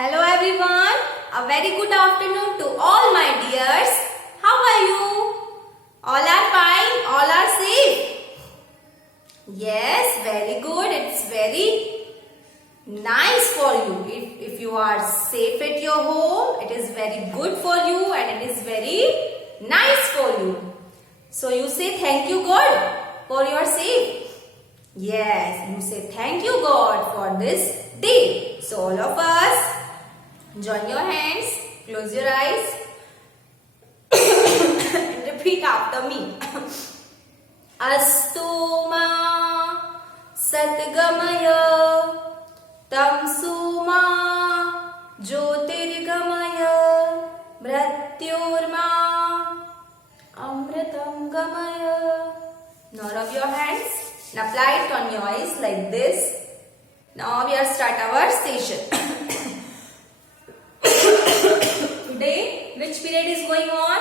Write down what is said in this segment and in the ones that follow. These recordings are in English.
Hello everyone, a very good afternoon to all my dears. How are you? All are fine, all are safe. Yes, very good. It's very nice for you. If you are safe at your home, it is very good for you and it is very nice for you. So you say thank you God for your safe. Yes, you say thank you God for this day. So all of us, join your hands, close your eyes and repeat after me. Astu ma satgamaya tamsu ma jyotirgamaya mrityurma amritam gamaya. Now rub your hands and apply it on your eyes like this. Now we are start our session. Today, which period is going on?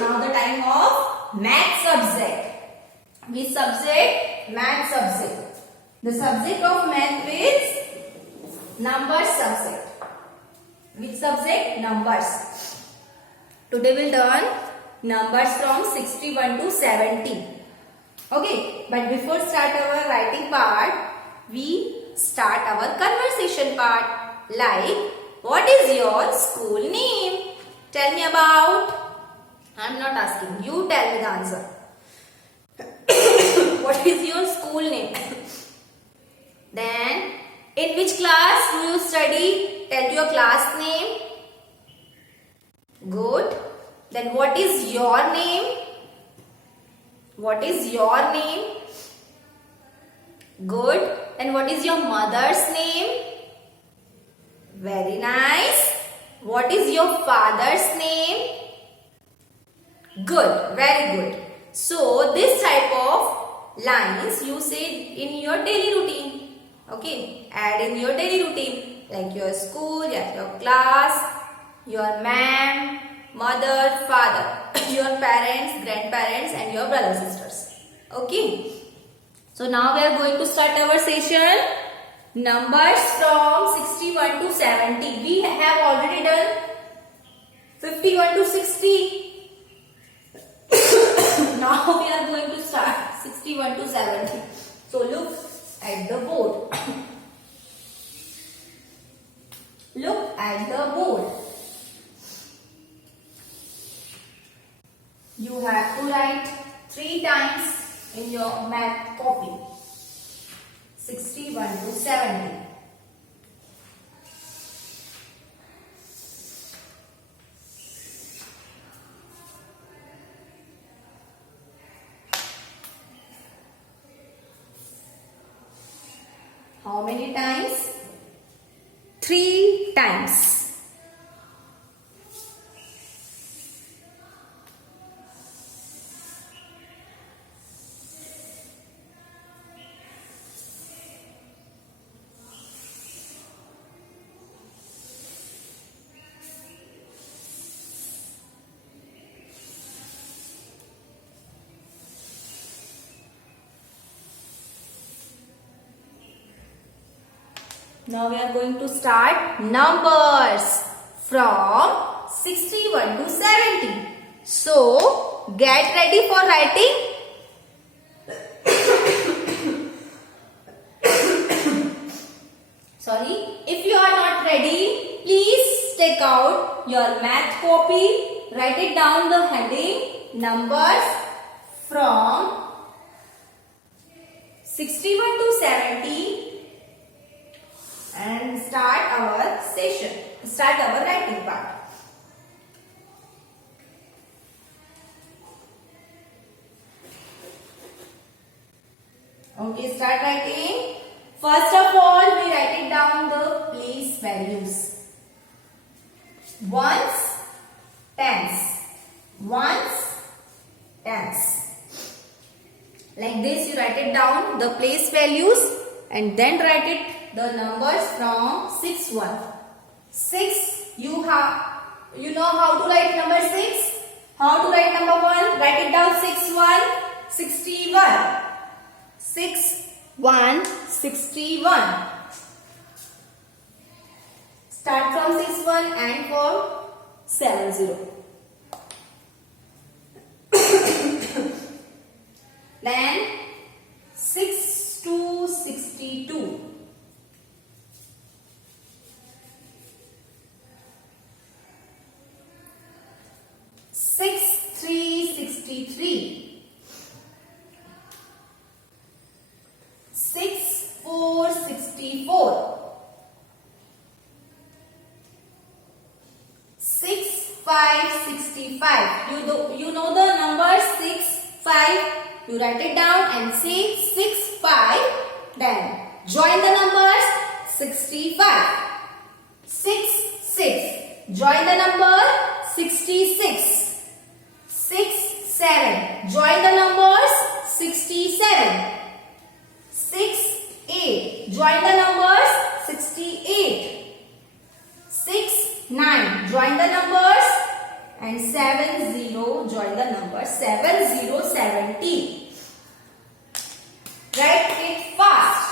Now the time of math subject. Which subject? Math subject. The subject of math is numbers subject. Which subject? Numbers. Today we'll learn numbers from 61 to 70. Okay, but before start our writing part, we start our conversation part. Like, what is your school name? Tell me about. I'm not asking. You tell me the answer. What is your school name? Then, in which class do you study? Tell your class name. Good. Then, what is your name? What is your name? Good. And what is your mother's name? Very nice. What is your father's name? Good. Very good. So, this type of lines you say in your daily routine. Okay. Add in your daily routine. Like your school, your class, your ma'am, mother, father, your parents, grandparents and your brothers sisters. Okay. So, now we are going to start our session. Numbers from 61 to 70. We have already done 51 to 60. Now we are going to start 61 to 70. So look at the board. Look at the board. You have to write 3 times in your math copy. 61 to 70. How many times? 3 times. Now we are going to start numbers from 61 to 70. So, get ready for writing. Sorry, if you are not ready, please take out your math copy. Write it down the heading numbers from 61 to 70. And start our session. Start our writing part. Okay, start writing. First of all, we write it down the place values. Ones, tens. Ones, tens. Like this, you write it down the place values and then write it the numbers from 6 1. 6 you know how to write number 6? How to write number 1? Write it down 6 1 61. 6 1 61. Start from 6-1 and for 7-0. Then 6-2-62. 6-3-63. 6-4-64. 6-5-65. You know the number 6-5. You write it down and say 6-5. Then join the numbers 65. 6-6. Join the number 66. 6-7. Join the numbers 67. 6-8. Join the numbers 68. 6-9. Join the numbers. And 7-0. Join the number 70-70. Write it fast.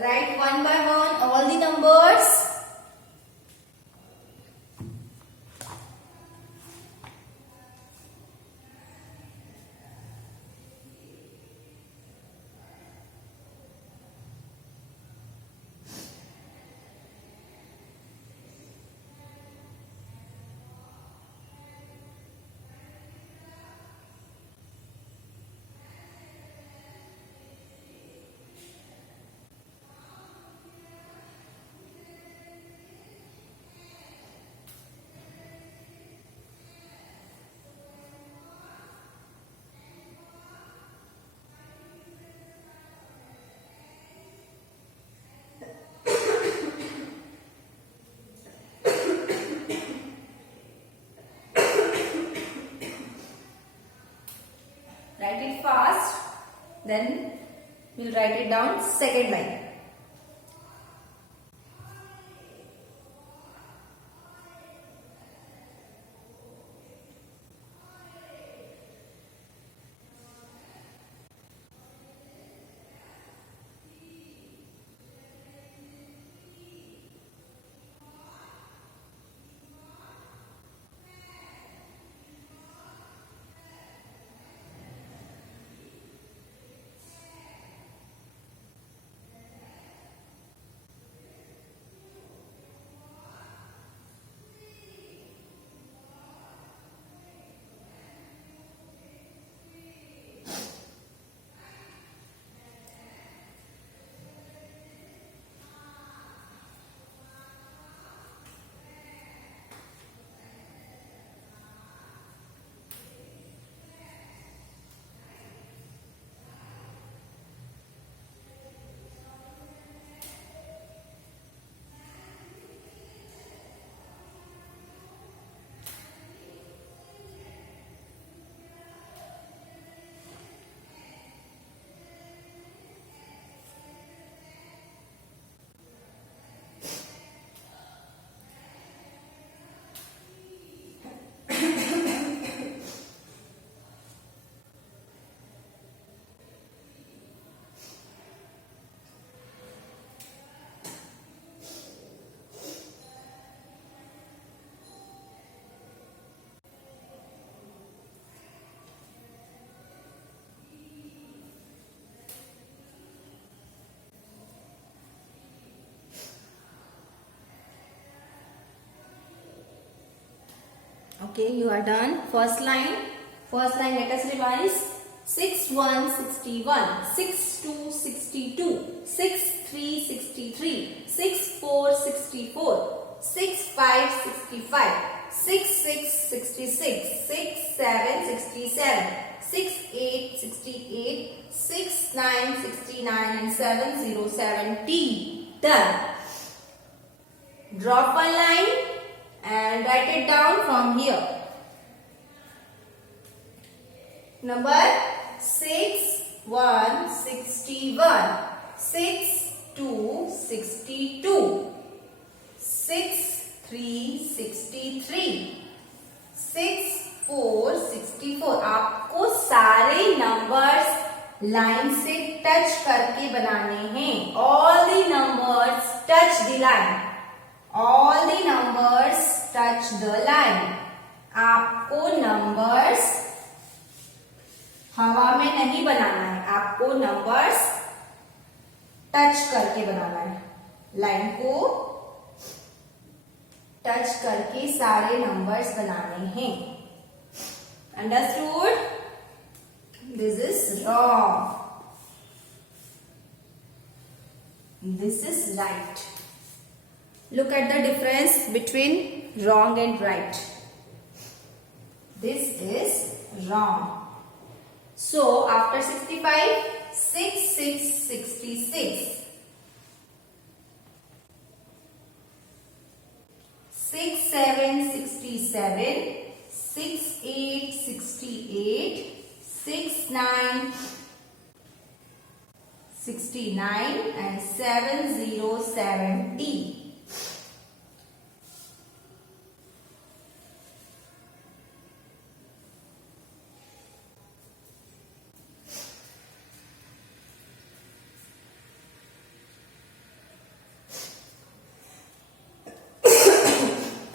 Write one by one all the numbers. Write it fast. Then we'll write it down second line. Okay, you are done. First line let us revise. 6-1-61, 6-2-62, 6-3-63, 6-4-64, 6-5-65, 6 6 66, 6 7 67, 6 8 68, 6 9 69 and 7 0 70. Done. Draw one line and write it down from here. Number 6 1 61, 6 2 62, 6 3 63, 6 4 64. आपको सारे numbers line से touch करके बनाने हैं. All the numbers touch the line. All the numbers touch the line. आपको numbers हवा में नहीं बनाना है, आपको नंबर्स टच करके बनाना है. लाइन को टच करके सारे नंबर्स बनाने हैं. Understood? This is wrong, this is right. Look at the difference between wrong and right. This is wrong. So after 65, 6 6 66, 6 7 67, 6 8 68, 6 9 69 and 7 0 70.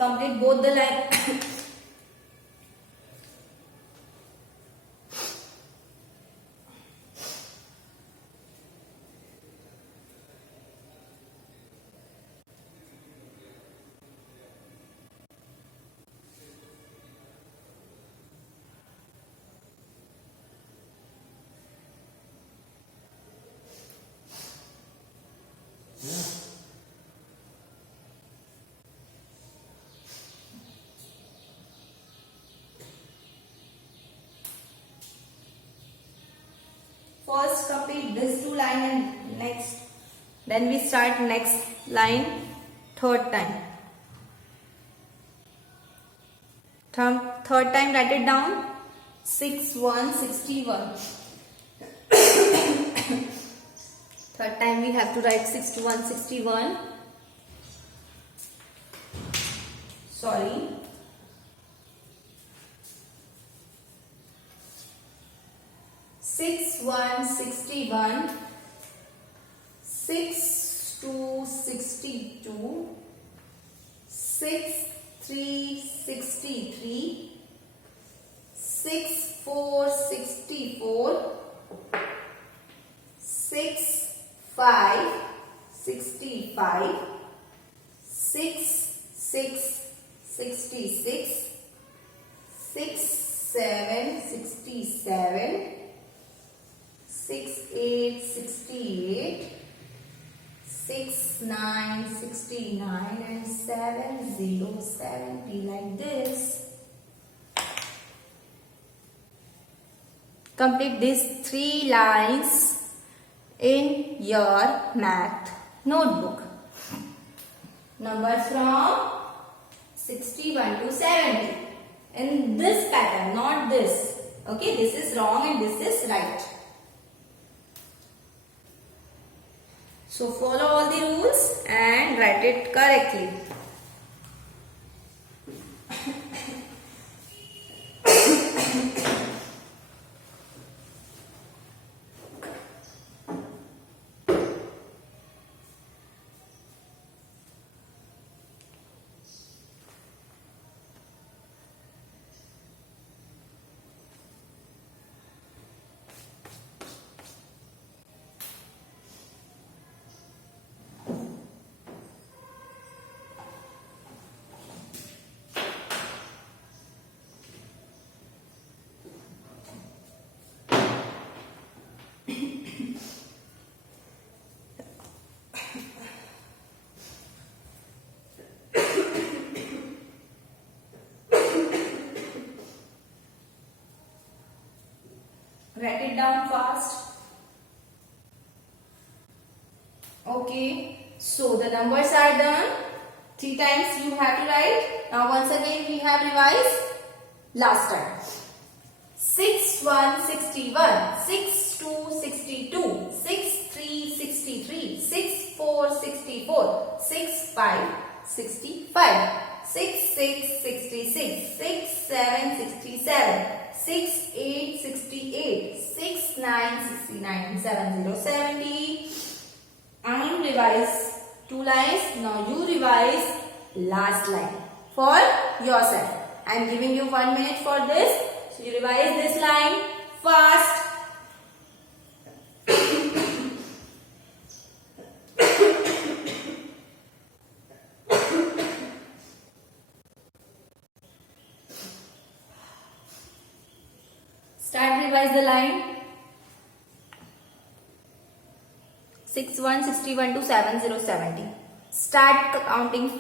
Complete both the line. First complete this two line and next, then we start next line third time. Third time write it down. 6 1 61. Third time we have to write 6 to 1 61. Sorry. 6 1 61, 6 2 62, 6 3 63, 6 4 64, 6 5 65, 6 6 66, 6 7 67, 6 8 68, 6 9 69 and 7 0 70, like this. Complete these 3 lines in your math notebook. Numbers from 61 to 70 in this pattern, not this. Okay, this is wrong and this is right. So follow all the rules and write it correctly. Write it down fast. Okay, so the numbers are done. 3 times you have to write. Now once again we have revised last time. 6 1 61, 6 2 62, 6 3 63, 6 4 64, 6 5 65, 6 6 66, 6 7 67, 6 8 68, 6 9 69, 7 0 70. I am revise 2 lines. Now you revise last line for yourself. I am giving you 1 minute for this. So you revise this line fast. Start revise the line. 61 61 to 70 70. Start counting.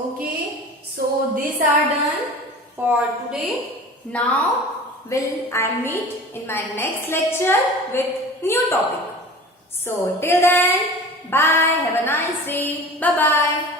Okay, so these are done for today. Now will I meet in my next lecture with new topic. So till then, bye. Have a nice day. Bye bye.